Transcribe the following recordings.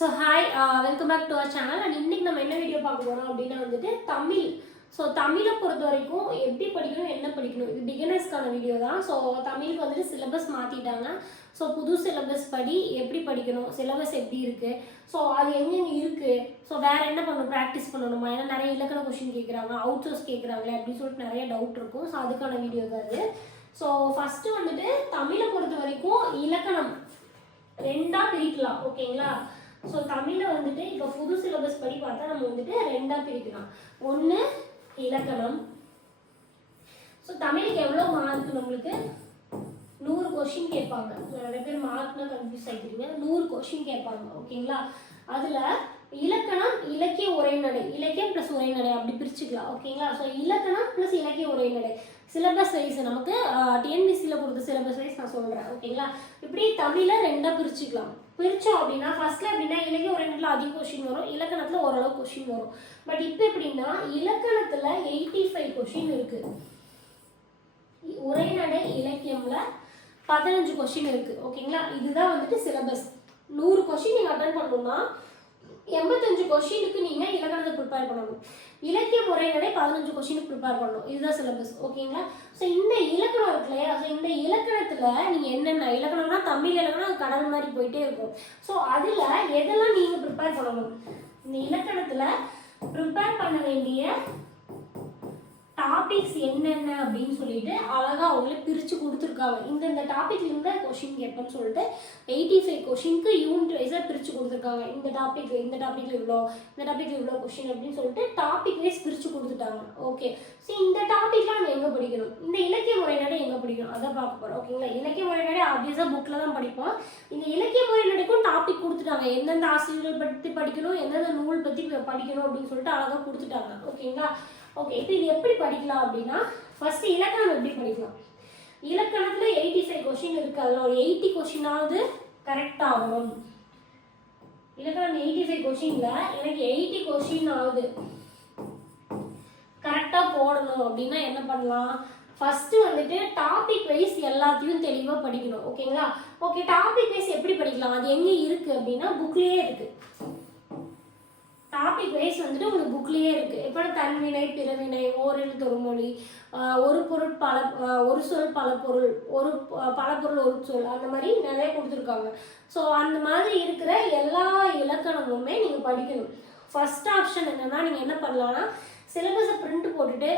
So hi, welcome back to our channel. And இன்னைக்கு நம்ம என்ன வீடியோ பார்க்க போறோம் அப்படின்னா வந்துட்டு தமிழ். ஸோ தமிழை பொறுத்த வரைக்கும் எப்படி படிக்கணும் என்ன படிக்கணும் இது பிகினர்ஸ்க்கான வீடியோ தான். ஸோ தமிழுக்கு வந்துட்டு சிலபஸ் மாற்றிட்டாங்க. ஸோ புது சிலபஸ் படி எப்படி படிக்கணும், சிலபஸ் எப்படி இருக்குது, ஸோ அது எங்கெங்கே இருக்குது, ஸோ வேறு என்ன பண்ணணும், ப்ராக்டிஸ் பண்ணணுமா, ஏன்னா நிறைய இலக்கண கொஷின் கேட்குறாங்க, அவுட் சோர்ஸ் கேட்குறாங்களே அப்படின்னு சொல்லிட்டு நிறைய டவுட் இருக்கும். ஸோ அதுக்கான வீடியோ தான் அது. ஸோ ஃபஸ்ட்டு வந்துட்டு தமிழை பொறுத்த வரைக்கும் இலக்கணம் ரெண்டாக பிரிக்கலாம், ஓகேங்களா. ஸோ தமிழில் வந்துட்டு இப்போ புது சிலபஸ் படி பார்த்தா நம்ம வந்துட்டு ரெண்டாக பிரிக்கலாம். ஒன்று இலக்கணம். ஸோ தமிழுக்கு எவ்வளோ மார்க், நம்மளுக்கு 100 கொஷின் கேட்பாங்க. நிறைய பேர் மார்க்னா கன்ஃபியூஸ் ஆகிக்கிறீங்க. 100 கொஷின் கேட்பாங்க, ஓகேங்களா. அதில் இலக்கணம், இலக்கிய உரைநடை, இலக்கியம் ப்ளஸ் உரைநடை அப்படி பிரிச்சுக்கலாம், ஓகேங்களா. ஸோ இலக்கணம் ப்ளஸ் இலக்கிய உரைநடை சிலபஸ் வைஸ் நமக்கு டிஎன்பிசியில் கொடுத்த சிலபஸ் வைஸ் நான் சொல்கிறேன், ஓகேங்களா. இப்படி தமிழை ரெண்டாக பிரிச்சுக்கலாம். பிரித்தோம் அப்படின்னா ஃபர்ஸ்ட்ல அப்படின்னா இலக்கிய உரைநடையில் அதிக கொஷின் வரும், இலக்கணத்தில் ஓரளவு கொஷின் வரும். பட் இப்போ எப்படின்னா இலக்கணத்தில் 85 கொஷின் இருக்குது, உரைநடை இலக்கியம்ல 15 கொஷின் இருக்கு, ஓகேங்களா. இதுதான் வந்துட்டு சிலபஸ். 100 கொஷின் நீங்க அட்டெண்ட் பண்ணணும்னா 85 கொஷினுக்கு நீங்க இலக்கணத்தை ப்ரிப்பேர் பண்ணணும். இலக்கிய உரைநடை 15 கொஷினுக்கு ப்ரிப்பேர் பண்ணணும். இதுதான் சிலபஸ், ஓகேங்களா. ஸோ இந்த இலக்கணம் இருக்கு இல்லையா, ஸோ இந்த இலக்கணத்துல நீங்க என்னென்ன இலக்கணம்னா தமிழ் இலக்கணம் கடல் மாதிரி போயிட்டே இருக்கும். ஸோ அதுல எதெல்லாம் நீங்க ப்ரிப்பேர் பண்ணணும், இந்த இலக்கணத்துல ப்ரிப்பேர் பண்ண வேண்டிய டாபிக்ஸ் என்னென்ன அப்படின்னு சொல்லிட்டு அழகா அவங்களே பிரிச்சு கொடுத்துருக்காங்க. இந்த டாபிக்ல இருந்தா கொஸ்டின் கேட்பேன்னு சொல்லிட்டு 85 கொஸ்டினுக்கு யூனிட் வைஸா பிரிச்சு கொடுத்துருக்காங்க. இந்த டாபிக்ல இவ்வளோ, இந்த டாபிக்ல இவ்வளோ கொஸ்டின் அப்படின்னு சொல்லிட்டு டாபிக் வைஸ் பிரிச்சு கொடுத்துட்டாங்க. ஓகே, ஸோ இந்த டாபிக்லாம் நம்ம எங்க படிக்கணும், இந்த இலக்கிய முறைநடை எங்க படிக்கணும் அதை பார்க்க போறோம், ஓகேங்களா. இலக்கிய முறைநடை ஆப்வியஸா புக்ல தான் படிப்போம். இந்த இலக்கிய முறைநடைக்கும் டாபிக் கொடுத்துட்டாங்க, எந்தெந்த ஆசிரியர்கள் பற்றி படிக்கணும், எந்தெந்த நூல் பத்தி படிக்கணும் அப்படின்னு சொல்லிட்டு அழகா கொடுத்துட்டாங்க, ஓகேங்களா. ஓகே, இப்போ இது எப்படி படிக்கலாம் அப்படின்னா ஃபர்ஸ்ட் இலக்கணம் எப்படி படிக்கலாம். இலக்கணத்துல 85 கொஸ்டின் இருக்கு, அதில் ஒரு 80 கொஸ்டினாவது கரெக்ட் ஆகணும். இலக்கணம் 85 கொஸ்டின்ல எனக்கு 80 கொஸ்டின் ஆகுது கரெக்டா போடணும் அப்படின்னா என்ன பண்ணலாம், ஃபர்ஸ்ட் வந்துட்டு டாபிக் வைஸ் எல்லாத்தையும் தெளிவா படிக்கணும், ஓகேங்களா. ஓகே, டாபிக் வைஸ் எப்படி படிக்கலாம், அது எங்க இருக்கு அப்படின்னா புக்லயே இருக்கு. டாபிக் வைஸ் வந்துட்டு உங்களுக்கு புக்லேயே இருக்குது. இப்போ தன்வினை, பிறவினை, ஓரெழுத்து ஒரு மொழி, ஒரு பொருள் ஒரு சொல் பல பொருள், ஒரு பல பொருள் ஒரு சொல், அந்த மாதிரி நிறைய கொடுத்துருக்காங்க. ஸோ அந்த மாதிரி இருக்கிற எல்லா இலக்கணமுமே நீங்கள் படிக்கணும். ஃபர்ஸ்ட் ஆப்ஷன் என்னென்னா நீங்கள் என்ன பண்ணலான்னா சிலபஸை பிரிண்ட் போட்டுட்டு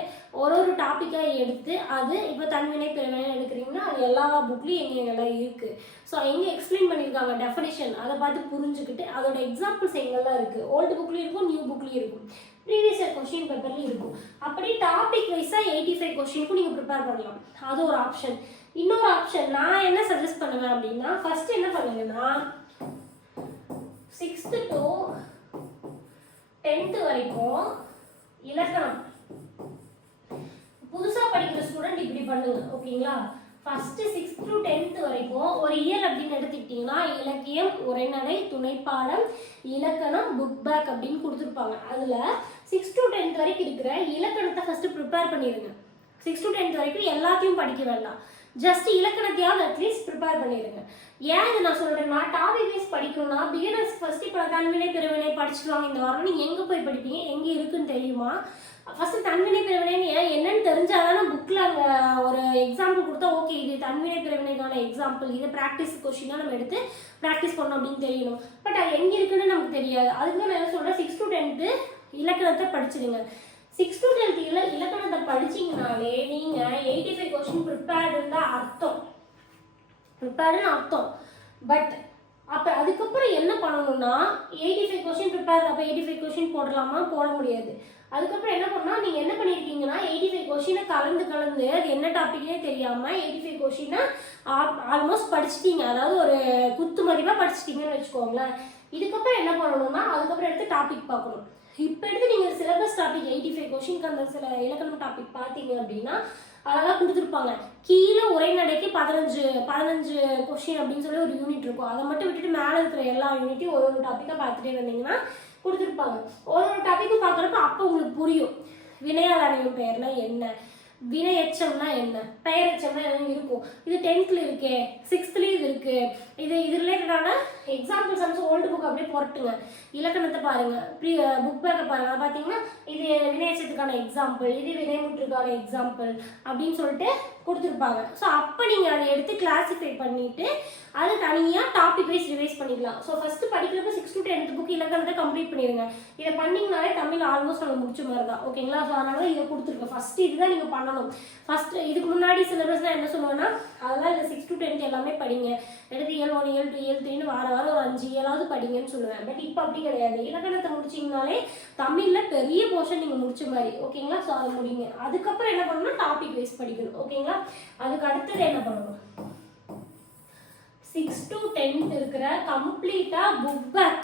ஒரு டாப்பிக்காக எடுத்து அது இப்போ தன்வினை பிறவினை எடுக்கிறீங்கன்னா அது எல்லா புக்லேயும் எங்கெங்கெல்லாம் இருக்குது. ஸோ எங்கே எக்ஸ்பிளைன் பண்ணியிருக்காங்க டெஃபினிஷன் அதை பார்த்து புரிஞ்சுக்கிட்டு அதோட எக்ஸாம்பிள்ஸ் எங்கெல்லாம் இருக்குது, ஓல்டு புக்லேயும் இருக்கும், நியூ புக்லேயும் இருக்கும், ப்ரீவியஸ் இயர் கொஸ்டின் பேப்பர்லேயும் இருக்கும். அப்படி டாபிக் வைஸாக 85 கொஸ்டினுக்கும் நீங்கள் ப்ரிப்பேர் பண்ணலாம். அது ஒரு ஆப்ஷன். இன்னொரு ஆப்ஷன் நான் என்ன சஜஸ்ட் பண்ணுவேன் அப்படின்னா ஃபர்ஸ்ட் என்ன பண்ணுங்கன்னா 6th to 10th வரைக்கும் இலக்கணம் புதுசா படிக்கிற ஸ்டூடெண்ட் இப்படி பண்ணுங்க, ஓகேங்களா. ஃபர்ஸ்ட் 6th to 10th வரைக்கும் ஒரு இயர் அப்படின்னு எடுத்துக்கிட்டீங்கன்னா இலக்கியம், உரைநடை, துணைப்பாடம், இலக்கணம், புக் பேக் அப்படின்னு கொடுத்துருப்பாங்க. அதுல 6th to 10th வரைக்கும் இருக்கிற இலக்கணத்தை ஃபர்ஸ்ட் ப்ரிப்பேர் பண்ணிடுங்க. 6th to 10th வரைக்கும் எல்லாத்தையும் படிக்க வேண்டாம், ஜஸ்ட் இலக்கணத்தையாவது அட்லீஸ்ட் ப்ரிப்பேர் பண்ணிடுங்க. ஏன் இதை நான் சொல்றேன்னா டாபிக் வைஸ் படிக்கணும்னா பிகினர்ஸ் ஃபர்ஸ்ட் இப்போ தன்வினை பிறவினை படிச்சுருவாங்க இந்த வாரம், நீங்கள் எங்கே போய் படிப்பீங்க, எங்கே இருக்குன்னு தெரியுமா, ஃபர்ஸ்ட் தன்வினை பிறவினைன்னு என்னன்னு தெரிஞ்சாதானே புக்கில் அங்கே ஒரு எக்ஸாம்பிள் கொடுத்தா ஓகே இது தன்வினை பிறவினைக்கான எக்ஸாம்பிள், இதை ப்ராக்டிஸ் கொஸ்டினாக நம்ம எடுத்து ப்ராக்டிஸ் பண்ணோம் அப்படின்னு தெரியணும். பட் அது எங்கே இருக்குன்னு நமக்கு தெரியாது. அதுக்கு தான் நான் என்ன சொல்கிறேன், 6th to 10th இலக்கணத்தை படிச்சிடுங்க. 6th to 10th இலக்கணத்தை படிச்சிங்கனாலே நீங்கள் 85 கொஸ்டின் ப்ரிப்பேர்டுன்னு அர்த்தம், ப்ரிப்பேர்டுன்னு அர்த்தம். பட் அப்போ அதுக்கப்புறம் என்ன பண்ணணும்னா 85 கொஸ்டின் ப்ரிப்பேர், அப்போ 85 கொஸ்டின் போடலாமா, போட முடியாது. அதுக்கப்புறம் என்ன பண்ணால் நீங்கள் என்ன பண்ணியிருக்கீங்கன்னா 85 கொஸ்டினை கலந்து அது என்ன டாப்பிக்னே தெரியாமல் 85 கொஸ்டினை ஆல்மோஸ்ட் படிச்சிட்டீங்க, அதாவது ஒரு குத்து மதிப்பாக படிச்சிட்டிங்கன்னு வச்சுக்கோங்களேன். இதுக்கப்புறம் என்ன பண்ணணும்னா அதுக்கப்புறம் எடுத்து டாபிக் பார்க்கணும். இப்போ எடுத்து நீங்கள் சிலபஸ் டாபிக் 85 கொஸ்டினுக்கு அந்த சில இலக்கணம் டாபிக் பார்த்தீங்க அப்படின்னா அழகாக கொடுத்துருப்பாங்க. கீழே உரைநடைக்கு 15 கொஸ்டின் அப்படின்னு சொல்லி ஒரு யூனிட் இருக்கும். அதை மட்டும் விட்டுட்டு மேலே இருக்கிற எல்லா யூனிட்டையும் ஒரு டாப்பிக்காக பார்த்துட்டே வந்தீங்கன்னா கொடுத்துருப்பாங்க. ஒரு டாப்பிக்கும் பார்க்குறப்ப அப்போ உங்களுக்கு புரியும் வினையாளரின் பெயர்னா என்ன, வினை எச்சம்னா என்ன, பெயர் எச்சம்னா என்ன இருக்கும். இது 10th இருக்கே, 6th இது இருக்கு, இது ரிலேட்டடான எக்ஸாம்பிள் சம்ஸ் ஓல்டு புக் அப்படியே போட்டுங்க. இலக்கணத்தை பாருங்க, புக் பேக்கை பாருங்க. பார்த்தீங்கன்னா இது வினையச்சத்துக்கான எக்ஸாம்பிள், இது வினைமுற்றுக்கான எக்ஸாம்பிள் அப்படின்னு சொல்லிட்டு கொடுத்துருப்பாங்க. ஸோ அப்போ நீங்கள் அதை எடுத்து கிளாஸிஃபை பண்ணிட்டு அது தனியாக டாபிக் வைஸ் ரிவைஸ் பண்ணிக்கலாம். ஸோ ஃபஸ்ட்டு படிக்கிறப்ப 6 to 10th புக் இலக்கணத்தை கம்ப்ளீட் பண்ணிடுங்க. இதை பண்ணிங்கனாலே தமிழ் ஆல்மோஸ்ட் நம்ம முடிச்ச மாதிரி தான். ஓகேங்களா? ஸோ அதனால இதை கொடுத்துருக்கேன். ஃபஸ்ட்டு இதுதான் நீங்கள் பண்ணணும். ஃபஸ்ட்டு இதுக்கு முன்னாடி சிலபஸ்லாம் என்ன சொல்லுவேன்னா, அதெல்லாம் இந்த 6 to 10th எல்லாமே படிங்க, எடுத்து இயல் 1 இயல் 2 இயல் 3ன்னு வார வாரம் ஒரு 5 இயலாவது படிங்கன்னு சொல்லுவேன். பட் இப்போ அப்படி கிடையாது. இலக்கணத்தை முடிச்சிங்கனாலே தமிழில் பெரிய போர்ஷன் நீங்கள் முடிச்ச மாதிரி. ஓகேங்களா? ஸோ அதை முடிங்க. அதுக்கப்புறம் என்ன பண்ணணும்னா டாபிக் வைஸ் படிக்கணும். ஓகேங்களா? அதுக்கு அடுத்தது என்ன பண்ணணும், 6 to 10th இருக்கிற கம்ப்ளீட்டா புக் பேக்.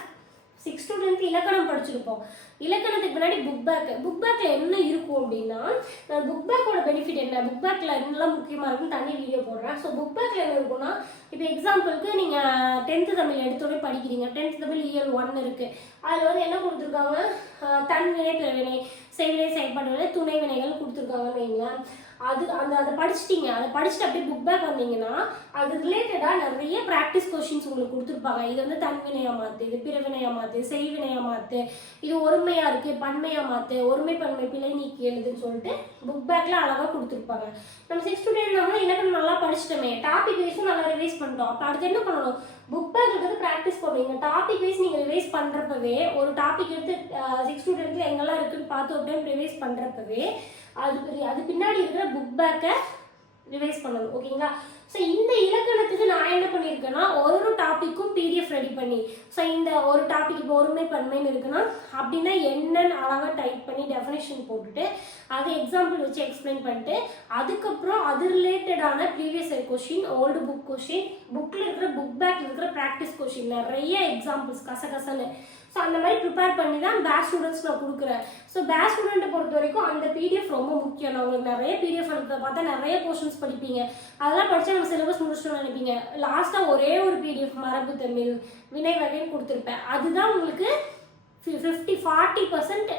6 to 10th இலக்கணம் படிச்சிருப்போம். இலக்கணத்துக்கு முன்னாடி புக் பேக்ல என்ன இருக்கும் அப்படின்னா, புக் பேக்கோட பெனிஃபிட் என்ன, புக் பேக்ல என்னெல்லாம் முக்கியமாக இருக்குன்னு தனி வீடியோ போடுறேன். ஸோ புக் பேக்ல என்ன இருக்குன்னா, இப்போ எக்ஸாம்பிளுக்கு நீங்கள் 10th தமிழ் எடுத்தோடனே படிக்கிறீங்க. 10th தமிழ் இயல் 1 இருக்கு. அதில் வந்து என்ன கொடுத்துருக்காங்க, தன்வினை, பிறவினை, செய்வினை, செயல்பாடு வினை, துணை வினைகள் கொடுத்துருக்காங்கன்னு வைங்களேன். அதை படிச்சிட்டீங்க. அதை படிச்சுட்டு அப்படியே புக் பேக் வந்தீங்கன்னா அது ரிலேட்டடாக நிறைய ப்ராக்டிஸ் கொஸ்டின்ஸ் உங்களுக்கு கொடுத்துருப்பாங்க. இது வந்து தன்வினையா மாற்று, இது பிறவினையா மாற்று, செய்வினையா மாற்று, இது ஒருமையா இருக்கு பன்மையா மாற்று, ஒருமை பன்மை பிழை நீக்கி எழுதுன்னு சொல்லிட்டு புக் பேக்ல அழகாக கொடுத்துருப்பாங்க. நம்ம 6 to 10 நம்ம இலக்கணம் நல்லா படிச்சிட்டோமே, டாபிக் வைஸும் நல்லா ரிவைஸ் பண்ணிட்டோம். அப்போ அடுத்து என்ன பண்ணணும், புக் பேக் இருக்கிறது ப்ராக்டிஸ் பண்ணுவீங்க. டாபிக் வைஸ் நீங்கள் ரிவைஸ் பண்ணுறப்பவே, ஒரு டாபிக் எடுத்து 6 to 10th எங்கெல்லாம் இருக்குன்னு பார்த்து ஒரு டைம் ரிவைஸ் பண்ணுறப்பவே அது பின்னாடி இருக்கிற புக் பேக்கை ரிவைஸ் பண்ணணும். ஓகேங்களா? ஸோ இந்த இலக்கணத்துக்கு நான் என்ன பண்ணியிருக்கேன்னா, ஒரு டாப்பிக்கும் பிடிஎஃப் ரெடி பண்ணி, ஸோ இந்த ஒரு டாபிக் இப்போ ஒருமை பன்மைன்னு இருக்குன்னா அப்படின்னா என்னன்னு அழகாக டைப் பண்ணி டெஃபினேஷன் போட்டுட்டு அதை எக்ஸாம்பிள் வச்சு எக்ஸ்பிளைன் பண்ணிட்டு அதுக்கப்புறம் அது ரிலேட்டடான previous year question, old book question, புக்கில் இருக்கிற புக் பேக்கில் இருக்கிற ப்ராக்டிஸ் கொஷின், நிறைய எக்ஸாம்பிள்ஸ் கசகசன்னு. ஸோ அந்த மாதிரி ப்ரிப்பேர் பண்ணி தான் பேட்ச் ஸ்டூடெண்ட்ஸ் நான் கொடுக்குறேன். ஸோ பேட்ச் ஸ்டூடெண்ட்டை பொறுத்த வரைக்கும் அந்த பிடிஎஃப் ரொம்ப முக்கியம். நான் உங்களுக்கு நிறைய பிடிஎஃப் எடுத்து பார்த்தா நிறைய போர்ஷன்ஸ் படிப்பீங்க. அதெல்லாம் படித்தா நம்ம சிலபஸ் முடிச்சிட்டோம்னு நினைப்பீங்க. லாஸ்ட்டாக ஒரே ஒரு பிடிஎஃப் மரபு தமிழ் வினை வகைன்னு கொடுத்துருப்பேன். அதுதான் உங்களுக்கு 50-40%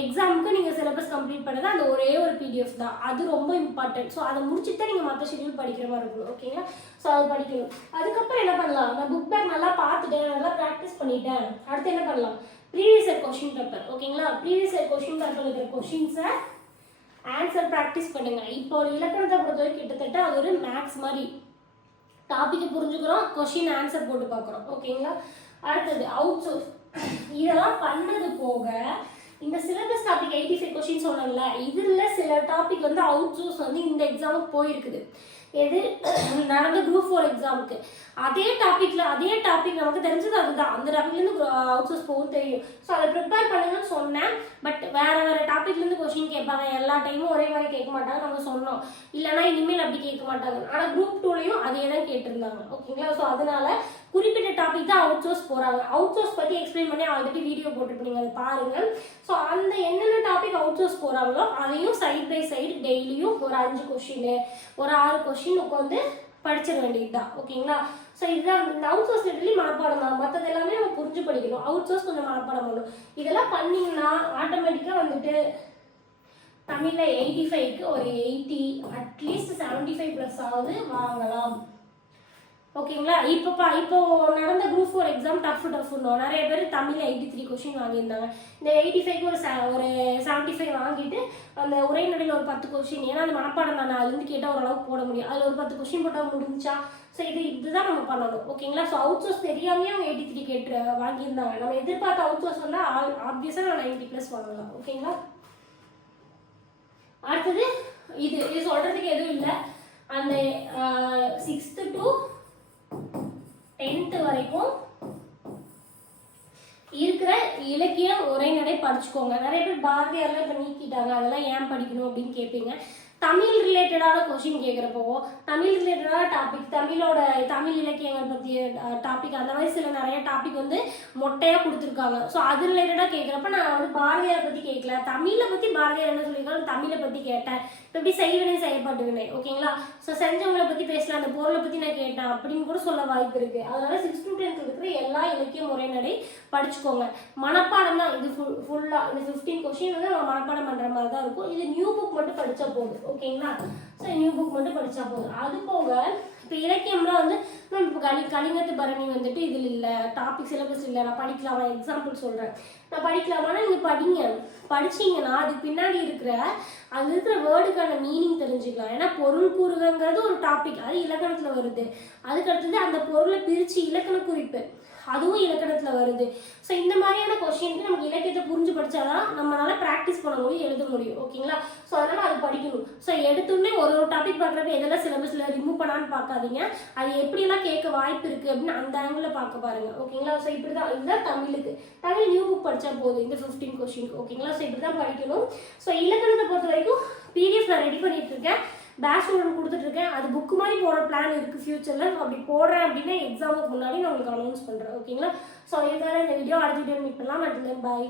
எக்ஸாமுக்கு நீங்கள் சிலபஸ் கம்ப்ளீட் பண்ணது அந்த ஒரே ஒரு பிடிஎஃப் தான். அது ரொம்ப இம்பார்ட்டன்ட். ஸோ அதை முடிச்சுட்டு தான் நீங்கள் மற்ற ஷெட்யூல் படிக்கிற மாதிரி இருக்கணும். ஓகேங்களா? ஸோ அது படிக்கணும். அதுக்கப்புறம் என்ன பண்ணலாம், நான் புக் பேக் நல்லா பார்த்துட்டேன், நல்லா ப்ராக்டிஸ் பண்ணிட்டேன். அடுத்து என்ன பண்ணலாம், ப்ரீவியஸ் இயர் கொஷின் பேப்பர். ஓகேங்களா? ப்ரீவியஸ் இயர் கொஷின் பேப்பர் இருக்கிற கொஷின்ஸை ஆன்சர் ப்ராக்டிஸ் பண்ணுங்க. இப்போ ஒரு இலக்கணத்தை பொறுத்தவரை கிட்டத்தட்ட அது ஒரு மேக்ஸ் மாதிரி. டாப்பிக்கை புரிஞ்சுக்கிறோம், கொஷின் ஆன்சர் போட்டு பார்க்குறோம். ஓகேங்களா? அடுத்தது அவுட் சோர்ஸ். இதெல்லாம் பண்ணது போக இந்த சிலபஸ் டாபிக் 85 கொஸ்டின் சொன்னல, இதில் சில டாபிக் வந்து அவுட் சோர்ஸ் வந்து இந்த எக்ஸாமுக்கு போயிருக்குது. எது நடந்த குரூப் 4 எக்ஸாமுக்கு அதே டாபிக் நமக்கு தெரிஞ்சது அதுதான். அந்த டாபிக்லேருந்து அவுட் சோர்ஸ் போகும் தெரியும். ஸோ அதை ப்ரிப்பேர் பண்ணுங்கன்னு சொன்னேன். பட் வேறு டாபிக்லேருந்து கொஸ்டின் கேட்பாங்க. எல்லா டைமும் ஒரே மாதிரி கேட்க மாட்டாங்க, நம்ம சொன்னோம். இல்லைனா இனிமேல் அப்படி கேட்க மாட்டாங்க. ஆனால் குரூப் 2லையும் அதே தான் கேட்டிருந்தாங்க. ஓகேங்களா? ஸோ அதனால குறிப்பிட்ட டாபிக் தான் அவுட் சோர்ஸ் போகிறாங்க. அவுட் சோர்ஸ் பற்றி எக்ஸ்பிளைன் பண்ணி ஆல்ரெடி வீடியோ போட்டுருப்பீங்க, அதை பாருங்கள். ஸோ அந்த என்னென்ன டாபிக் அவுட் சோர்ஸ் போகிறாங்களோ அதையும் சைட் பை சைடு டெய்லியும் ஒரு 5 கொஸ்டின், ஒரு 6 கொஸ்டின் உட்காந்து படிச்சிட வேண்டியது தான். ஓகேங்களா? ஸோ இதுதான் இந்த அவுட் சோர்ஸ் டெய்லி மனப்பாடம் தான். மற்றது எல்லாமே நம்ம புரிஞ்சு படிக்கணும். அவுட் சோர்ஸ் கொஞ்சம் மனப்பாடம் பண்ணணும். இதெல்லாம் பண்ணிங்கன்னா ஆட்டோமேட்டிக்காக வந்துட்டு தமிழில் 85க்கு ஒரு 80, அட்லீஸ்ட் 75+ ஆகுது வாங்கலாம். ஓகேங்களா? இப்போ நடந்த குரூப் 4 எக்ஸாம் டஃப்னோ நிறைய பேர் தமிழ் 83 கொஸ்டின் வாங்கியிருந்தாங்க. இந்த 85க்கு ஒரு 75 வாங்கிட்டு அந்த உரைநடையில் ஒரு 10 கொஸ்டின், ஏன்னா அந்த மனப்பாடம் நான் அதுலேருந்து கேட்டால் ஓரளவுக்கு போட முடியும். அதில் ஒரு 10 கொஸ்டின் போட்டால் முடிஞ்சா. ஸோ இதுதான் நம்ம பண்ணணும். ஓகேங்களா? ஸோ அவுட் சோர்ஸ் தெரியாமே அவங்க 83 கேட்டு வாங்கியிருந்தாங்க. நம்ம எதிர்பார்த்த அவுட் சோர்ஸ் வந்து ஆப்வியஸாக நான் 90+ வாங்கலாம். ஓகேங்களா? அடுத்தது இது சொல்கிறதுக்கு எதுவும் இல்லை. அந்த 6th to 10th வரைக்கும் இருக்கிற இலக்கிய உரைநடை படிச்சுக்கோங்க. நிறைய பேர் பாரதியார்லாம் இப்போ நீக்கிட்டாங்க, அதெல்லாம் ஏன் படிக்கணும் அப்படின்னு கேட்பீங்க. தமிழ் ரிலேட்டடான கொஸ்டின் கேட்குறப்போ, தமிழ் ரிலேட்டடான டாபிக், தமிழ் இலக்கியங்கள் பற்றிய டாபிக், அந்த மாதிரி சில நிறைய டாபிக் வந்து மொட்டையாக கொடுத்துருக்காங்க. ஸோ அது ரிலேட்டடாக கேட்குறப்ப நான் வந்து பாரதியாரை பற்றி கேட்கல, தமிழை பற்றி பாரதியார் என்ன சொல்லியிருக்காங்க தமிழை பற்றி கேட்டேன். எப்படி செய்வினை செயல்பாட்டு வினை. ஓகேங்களா? ஸோ செஞ்சவங்களை பற்றி பேசலாம், அந்த பொருளை பற்றி நான் கேட்டேன் அப்படின்னு கூட சொல்ல வாய்ப்பு இருக்குது. அதனால 6 to 10th இருக்கிற எல்லா இலக்கிய முறைநடை படிச்சுக்கோங்க. மனப்பாடம் தான் இது ஃபுல்லாக. இந்த 15 கொஸ்டின் வந்து நம்ம மனப்பாடம் பண்ணுற மாதிரி தான் இருக்கும். இது நியூ புக் மட்டும் படித்தா போதும். ஓகேங்களா? ஸோ நியூ புக் மட்டும் படித்தா போதும். அது போக இப்போ இலக்கியம்லாம் வந்து இப்போ கலிங்கத்து பரணி வந்துட்டு இதில் இல்லை, டாபிக் சிலபஸ் இல்லை, நான் படிக்கலாமா, எக்ஸாம்பிள் சொல்கிறேன், நான் படிக்கலாமான்னா நீங்கள் படிங்க. படிச்சிங்கன்னா அதுக்கு பின்னாடி இருக்கிற அது இருக்கிற வேர்டுக்கான மீனிங் தெரிஞ்சுக்கலாம். ஏன்னா பொருள் கூறுகங்கிறது ஒரு டாபிக், அது இலக்கணத்தில் வருது. அதுக்கடுத்தது அந்த பொருளை பிரித்து இலக்கண குறிப்பு, அதுவும் இலக்கணத்தில் வருது. ஸோ இந்த மாதிரியான கொஸ்டினுக்கு நமக்கு இலக்கியத்தை புரிஞ்சு படித்தாதான் நம்மளால ப்ராக்டிஸ் பண்ண முடியும், எழுத முடியும். ஓகேங்களா? ஸோ அதனால் அது படிக்கணும். ஸோ எடுத்தோடனே ஒரு டாபிக் பார்க்குறப்ப எதெல்லாம் சிலபஸில் ரிமூவ் பண்ணான்னு பார்க்காதீங்க, அது எப்படியெல்லாம் கேட்க வாய்ப்பு இருக்குது அப்படின்னு அந்த ஆங்கிளில் பார்க்க பாருங்கள். ஓகேங்களா? ஸோ இப்படி தான், இதுதான் தமிழுக்கு. தமிழ் நியூ புக் படித்தா போதும் இந்த 15 கொஸ்டினுக்கு. ஓகேங்களா? ஸோ இப்படி தான் படிக்கணும். ஸோ இலக்கணத்தை பொறுத்த வரைக்கும் பிடிஎஃப் நான் ரெடி பண்ணிட்டு இருக்கேன், பேட்ச் ஸ்டூடெண்ட் கொடுத்துட்ருக்கேன். அது புக்கு மாதிரி போகிற பிளான் இருக்குது ஃபியூச்சரில். அப்படி போடுறேன் அப்படின்னா எக்ஸாமுக்கு முன்னாடி நான் உங்களுக்கு அனௌன்ஸ் பண்ணுறேன். ஓகேங்களா? ஸோ இதுக்காக இந்த வீடியோ அடுத்த வீடியோ மீட் பண்ணலாம். பாய்.